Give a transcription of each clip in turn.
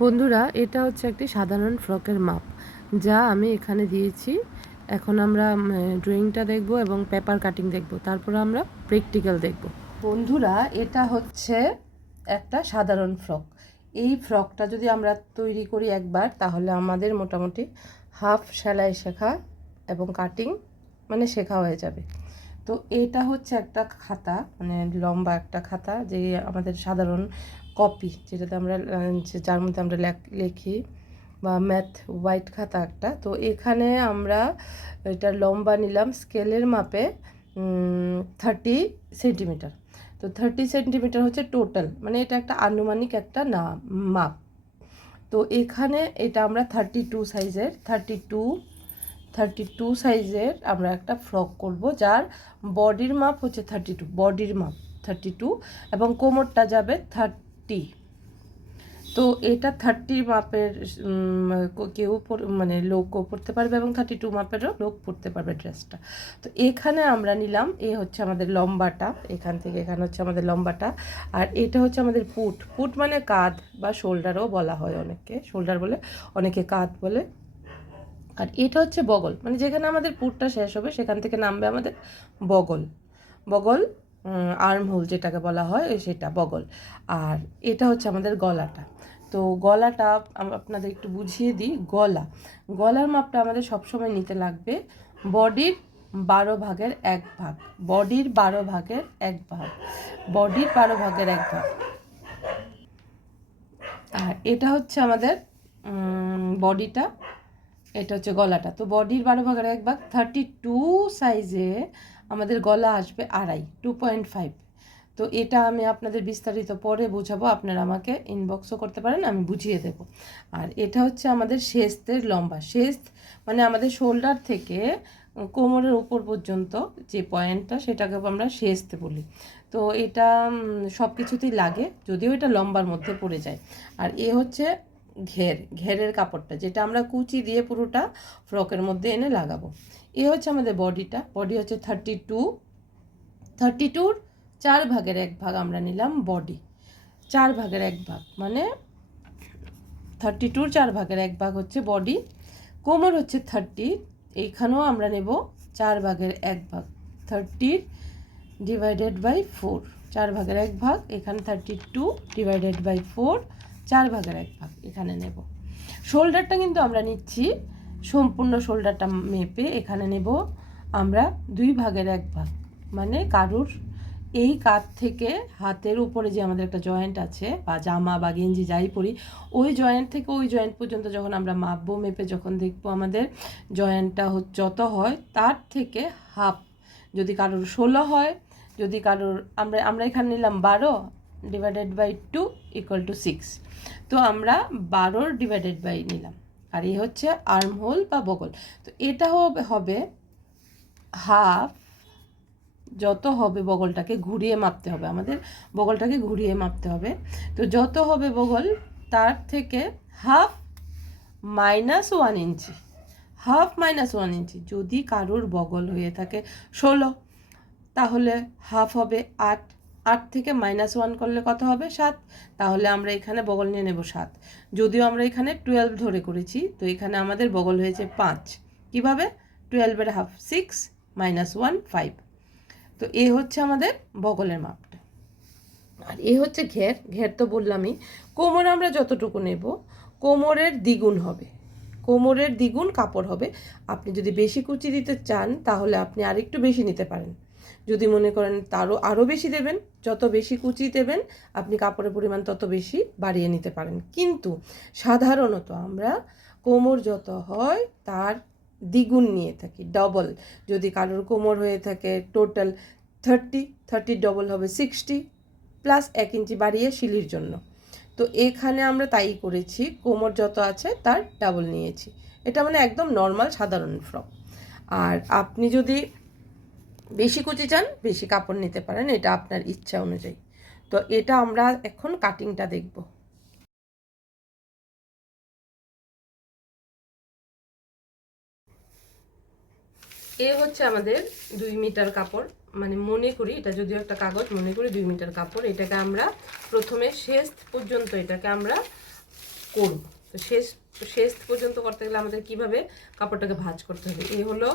বন্ধুরা, এটা হচ্ছে একটি সাধারণ ফ্রকের মাপ, যা আমি এখানে দিয়েছি। এখন আমরা ড্রয়িংটা দেখব এবং পেপার কাটিং দেখব, তারপর আমরা প্র্যাকটিক্যাল দেখব। বন্ধুরা, এটা হচ্ছে একটা সাধারণ ফ্রক। এই ফ্রকটা যদি আমরা তৈরি করি একবার, তাহলে আমাদের মোটামুটি হাফ সেলাই শেখা এবং কাটিং শেখা হয়ে যাবে। তো এটা হচ্ছে একটা খাতা, লম্বা একটা খাতা, যে আমাদের সাধারণ কপি, যেটাতে আমরা যার মধ্যে আমরা লিখি, বা ম্যাথ হোয়াইট খাতা একটা। তো এখানে আমরা এটা লম্বা নিলাম স্কেলের মাপে 30 সেন্টিমিটার। তো 30 সেন্টিমিটার হচ্ছে টোটাল, এটা একটা আনুমানিক একটা মাপ। তো এখানে এটা আমরা 32 সাইজের আমরা একটা ফ্রক করব, যার বডির মাপ হচ্ছে 32, বডির মাপ 32 এবং কোমরটা যাবে 30। তো এটা 30 মাপের কেউ লোকও পরতে পারবে এবং 32 মাপেরও লোক পরতে পারবে ড্রেসটা। তো এখানে আমরা নিলাম, হচ্ছে আমাদের লম্বাটা, এখান থেকে এখানে হচ্ছে আমাদের লম্বাটা, আর এটা হচ্ছে আমাদের পুট মানে কাঁধ বা শোল্ডারও বলা হয়, অনেকে শোল্ডার বলে, অনেকে কাঁধ বলে। আর এটা হচ্ছে বগল, যেখানে আমাদের পুটটা শেষ হবে সেখান থেকে নামবে আমাদের বগল, আর্ম হোল যেটাকে বলা হয় সেটা বগল। আর এটা হচ্ছে আমাদের গলাটা। তো গলাটা আপনাদের একটু বুঝিয়ে দিই। গলার মাপটা আমাদের সবসময় নিতে লাগবে বডির 12 ভাগের 1 ভাগ, বডির 12 ভাগের 1 ভাগ। আর এটা হচ্ছে আমাদের বডিটা, এটা হচ্ছে গলাটা। তো বডির 12 ভাগের 1 ভাগ, 32 সাইজে আমাদের গলা আসবে 2.5। তো এটা আমি আপনাদের বিস্তারিত পরে বোঝাবো, আপনারা আমাকে ইনবক্সও করতে পারেন, আমি বুঝিয়ে দেব। আর এটা হচ্ছে আমাদের শেস্তের লম্বা, আমাদের শোল্ডার থেকে কোমরের উপর পর্যন্ত যে পয়েন্টটা, সেটাকে আমরা শেস্ত বলি। তো এটা সব কিছুতেই লাগে, যদিও এটা লম্বার মধ্যে পড়ে যায়। আর হচ্ছে ঘেরের কাপড়টা, যেটা আমরা কুচি দিয়ে পুরোটা ফ্রকের মধ্যে এনে লাগাবো। হচ্ছে আমাদের বডি হচ্ছে 32 4/1 আমরা নিলাম বডি, 4/1 4/1 হচ্ছে বডি। কোমর হচ্ছে 30, এইখানেও আমরা নেব 4/1, 30 /4, 4/1, এখানে 32 /4, 4/1 এখানে নেব। শোল্ডারটা কিন্তু আমরা নিচ্ছি সম্পূর্ণ শোল্ডারটা মেপে, এখানে নেব আমরা 2/1, কারুর এই কাঁধ থেকে হাতের উপরে যে আমাদের একটা জয়েন্ট আছে, বা জামা বা গেঞ্জি যাই পরি, ওই জয়েন্ট থেকে ওই জয়েন্ট পর্যন্ত যখন আমরা মাপবো, মেপে যখন দেখবো আমাদের জয়েন্টটা যত হয় তার থেকে হাফ, যদি কারোর 16 হয়, যদি কারোর আমরা এখানে নিলাম 12 /2 = 6। তো আমরা 12 নিলাম। আর হচ্ছে আর্ম হোল বা বগল। তো এটা হবে হাফ, যত হবে বগলটাকে ঘুরিয়ে মাপতে হবে, আমাদের বগলটাকে ঘুরিয়ে মাপতে হবে। তো যত হবে বগল, তার থেকে হাফ -1 ইঞ্চি, যদি কারোর বগল হয়ে থাকে 16, তাহলে হাফ হবে 8, 8 থেকে -1 করলে কত হবে? 7। তাহলে আমরা এখানে বগল নিয়ে নেব 7। যদিও আমরা এখানে 12 ধরে করেছি, তো এখানে আমাদের বগল হয়েছে 5। কীভাবে? 12 হাফ 6 -1 5। তো হচ্ছে আমাদের বগলের মাপটা। আর হচ্ছে ঘের তো বললামই। কোমর আমরা যতটুকু নেব, কোমরের দ্বিগুণ হবে, কোমরের দ্বিগুণ কাপড় হবে। আপনি যদি বেশি কুচি দিতে চান, তাহলে আপনি আরেকটু বেশি নিতে পারেন। যদি মনে করেন আরও বেশি দেবেন, যত বেশি কুচি দেবেন আপনি কাপড়ের পরিমাণ তত বেশি বাড়িয়ে নিতে পারেন। কিন্তু সাধারণত আমরা কোমর যত হয় তার দ্বিগুণ নিয়ে থাকি, ডবল। যদি কারোর কোমর হয়ে থাকে টোটাল 30 ডবল হবে 60, প্লাস 1 ইঞ্চি বাড়িয়ে শিলির জন্য। তো এখানে আমরা তাই করেছি, কোমর যত আছে তার ডাবল নিয়েছি। এটা একদম নর্মাল সাধারণ ফ্রক। আর আপনি যদি বেশি কুচি চান, বেশি কাপড় নিতে পারেন, এটা আপনার ইচ্ছা অনুযায়ী। তো এটা আমরা এখন কাটিংটা দেখব। হচ্ছে আমাদের 2 মিটার কাপড়, মনে করি এটা যদিও একটা কাগজ, মনে করি 2 মিটার কাপড়। এটাকে আমরা প্রথমে শেষ পর্যন্ত এটাকে আমরা করব। তো শেষ পর্যন্ত করতে গেলে আমাদের কিভাবে কাপড়টাকে ভাঁজ করতে হবে। এই হলো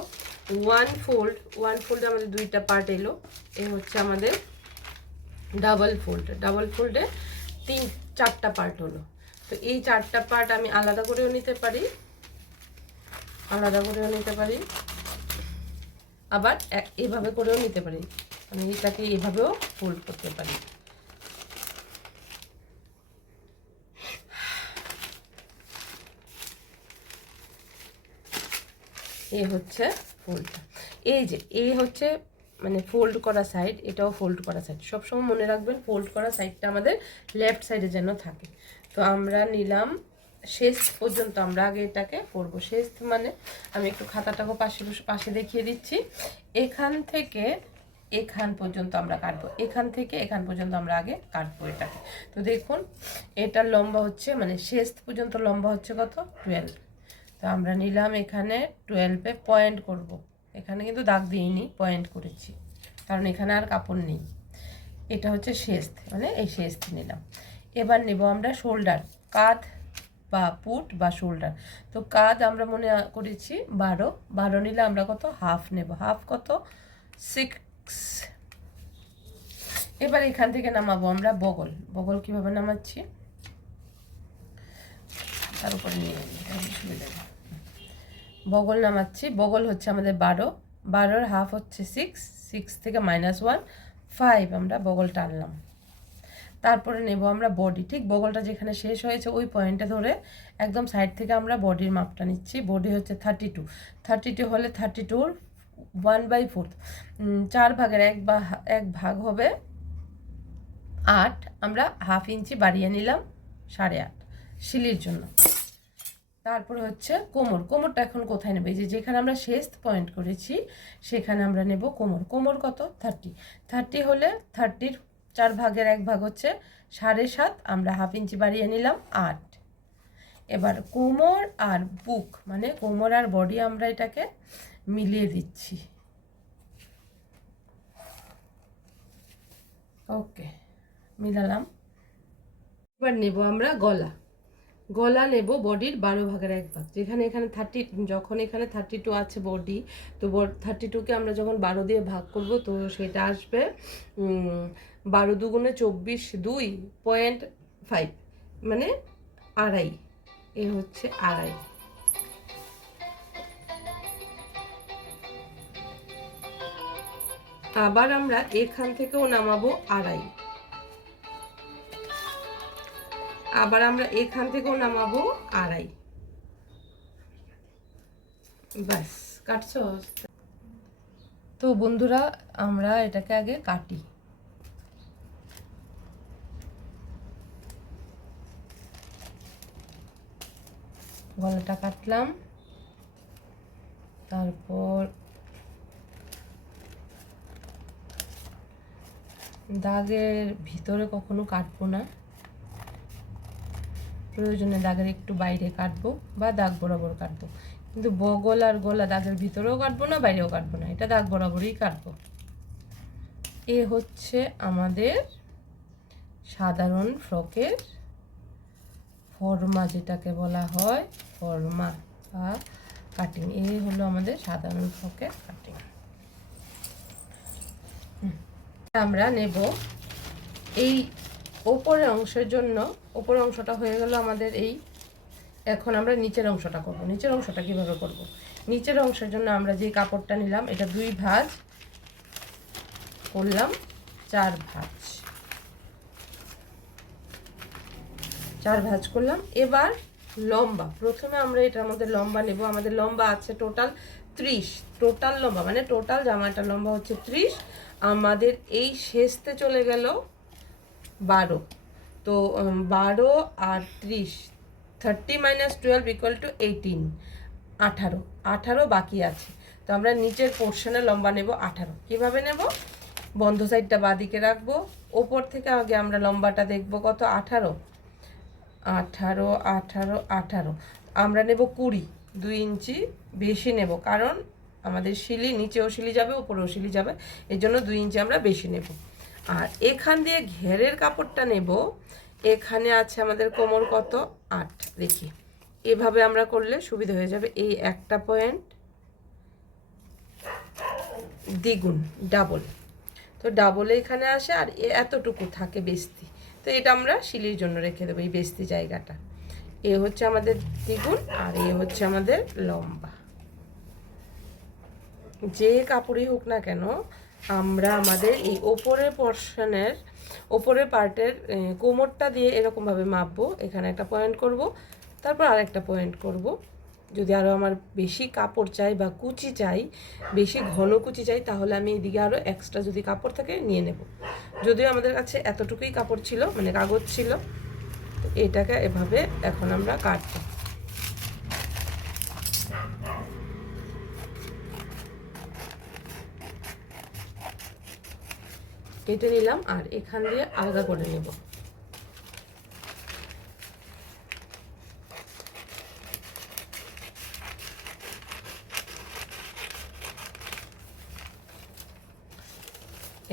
ওয়ান ফোল্ডে আমাদের দুইটা পার্ট এলো। এই হচ্ছে আমাদের ডাবল ফোল্ডে চারটা পার্ট হলো। তো এই চারটা পার্ট আমি আলাদা করেও নিতে পারি, আবার এভাবে করেও নিতে পারি। আমি এটাকে এভাবেও ফোল্ড করতে পারি। এ হচ্ছে ফোল্ডটা। এই যে হচ্ছে মানে ফোল্ড করা সাইড, এটাও ফোল্ড করা সাইড। সবসময় মনে রাখবেন পাল্ট করা সাইডটা আমাদের লেফট সাইডে যেন থাকে। তো আমরা নিলাম শেষ পর্যন্ত, আমরা আগে এটাকে করব। শেষ মানে আমি একটু খাতাটাকে পাশে দেখিয়ে দিচ্ছি। এখান থেকে এখান পর্যন্ত আমরা কাটবো, এখান থেকে এখান পর্যন্ত আমরা আগে কাটবো এটাকে। তো দেখুন এটার লম্বা হচ্ছে মানে শেষ পর্যন্ত লম্বা হচ্ছে কত 12। তো আমরা নিলাম এখানে 12-এ পয়েন্ট করব। এখানে কিন্তু দাগ দিইনি, পয়েন্ট করেছি কারণ এখানে আর কাপড় নেই। এটা হচ্ছে শেষ, মানে এই শেষ নিলাম। এবার নেব আমরা শোল্ডার, কাঁধ বা পুট বা শোল্ডার। তো কাঁধ আমরা মনে করেছি 12 নিলে আমরা কত হাফ নেব। হাফ কত 6। এবার এখান থেকে নামাবো আমরা বগল কিভাবে নামাচ্ছি তার উপরে নিয়ে সুবিধা। বগল নামাচ্ছি, বগল হচ্ছে আমাদের 12-এর হাফ হচ্ছে 6 থেকে -1 5 আমরা বগল টানলাম। তারপরে নেব আমরা বডি, ঠিক বগলটা যেখানে শেষ হয়েছে ওই পয়েন্টে ধরে একদম সাইড থেকে আমরা বডির মাপটা নিচ্ছি। বডি হচ্ছে 32 হলে 32-র 1/4, 4 ভাগের 1 ভাগ হবে 8। আমরা হাফ ইঞ্চি বাড়িয়ে নিলাম 8.5 শিলির জন্য। তারপরে হচ্ছে কোমরটা এখন কোথায় নেব? এই যেখানে আমরা শেষ পয়েন্ট করেছি সেখানে আমরা নেব কোমর কত 30 হলে 30-র 4 ভাগের 1 ভাগ হচ্ছে 7.5, আমরা হাফ ইঞ্চি বাড়িয়ে নিলাম 8। এবার কোমর আর বুক মানে কোমর আর বডি আমরা এটাকে মিলিয়ে দিচ্ছি। ওকে, মিলালাম। এবার নেব আমরা গলা নেব বডির 12 ভাগের 1 ভাগ। যেখানে এখানে 30, যখন এখানে 32 আছে বডি, তো 32কে আমরা যখন 12 দিয়ে ভাগ করব তো সেটা আসবে 12 দুগুণে 24, 2.5 মানে 2.5। এ হচ্ছে 2.5। আবার আমরা এখান থেকেও নামাবো 2.5। আবার আমরা এখান থেকেও নামাবো 2.5। ব্যাস, কাটছো? তো বন্ধুরা আমরা এটাকে আগে কাটি। গলাটা কাটলাম, তারপর দাগের ভিতরে কখনো কাটবো না, প্রয়োজনে দাগের একটু বাইরে কাটবো বা দাগ বরাবর কাটবো, কিন্তু বগল আর গলা দাগের ভিতরেও কাটবো না বাইরেও কাটবো না, এটা দাগ বরাবরই কাটবো। এ হচ্ছে আমাদের সাধারণ ফ্রকের ফর্মা, যেটাকে বলা হয় ফর্মা বা কাটিং। এই হলো আমাদের সাধারণ ফ্রকের কাটিং। আমরা নেব এই ওপরের অংশের জন্য, ওপরের অংশটা হয়ে গেল আমাদের এই। এখন আমরা নিচের অংশটা করব। নিচের অংশটা কিভাবে করব? নিচের অংশের জন্য আমরা যে কাপড়টা নিলাম এটা 2 ভাঁজ করলাম, 4 ভাঁজ করলাম। এবার লম্বা, প্রথমে আমরা এটার মধ্যে লম্বা নেব। আমাদের লম্বা আছে টোটাল 30, টোটাল লম্বা মানে টোটাল জামাটার লম্বা হচ্ছে 30। আমাদের এই শেষতে চলে গেল 12। তো 12 আর 30, 30 - 12 = 18, 18 বাকি আছে। তো আমরা নিচের পোর্শনে লম্বা নেব 18। কিভাবে নেব? বন্ধ সাইডটা বাঁদিকে রাখবো, ওপর থেকে আগে আমরা লম্বাটা দেখব কত 18 আমরা নেব 20, 2 ইঞ্চি বেশি নেব, কারণ আমাদের শিলি নিচেও শিলি যাবে ওপরেও শিলি যাবে, এর জন্য 2 ইঞ্চি আমরা বেশি নেব। আর এখান দিয়ে ঘেরের কাপড়টা নেব। এখানে আছে আমাদের কোমর কত 8 দেখি এভাবে আমরা করলে সুবিধা হয়ে যাবে। এই একটা পয়েন্ট দ্বিগুণ ডাবল, তো ডাবলে এখানে আসে আর এতটুকু থাকে বেস্তি, তো এটা আমরা শিলির জন্য রেখে দেবো এই বেস্তি জায়গাটা। এ হচ্ছে আমাদের দ্বিগুণ আর এ হচ্ছে আমাদের লম্বা। যে কাপড়ই হোক না কেন আমরা আমাদের এই ওপরের পোর্শনের ওপরের পার্টের কোমরটা দিয়ে এরকমভাবে মাপবো। এখানে একটা পয়েন্ট করব, তারপর আরেকটা পয়েন্ট করব। যদি আরও আমার বেশি কাপড় চাই বা কুচি চাই, বেশি ঘন কুচি চাই, তাহলে আমি এদিকে আরও এক্সট্রা যদি কাপড় থাকে নিয়ে নেব। যদিও আমাদের কাছে এতটুকুই কাপড় ছিল, মানে কাগজ ছিল, তো এটাকে এভাবে এখন আমরা কাটবো। কেটে নিলাম আর এখান দিয়ে আলগা করে নেব।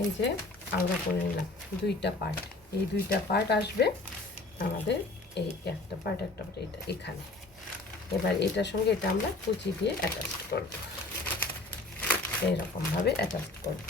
এই যে আলগা করে নিলাম দুইটা পার্ট, এই দুইটা পার্ট আসবে আমাদের এই একটা পার্ট এটা এখানে। এবার এটার সঙ্গে এটা আমরা কুচি দিয়ে অ্যাটাচ করব, এইরকমভাবে অ্যাটাচ করব।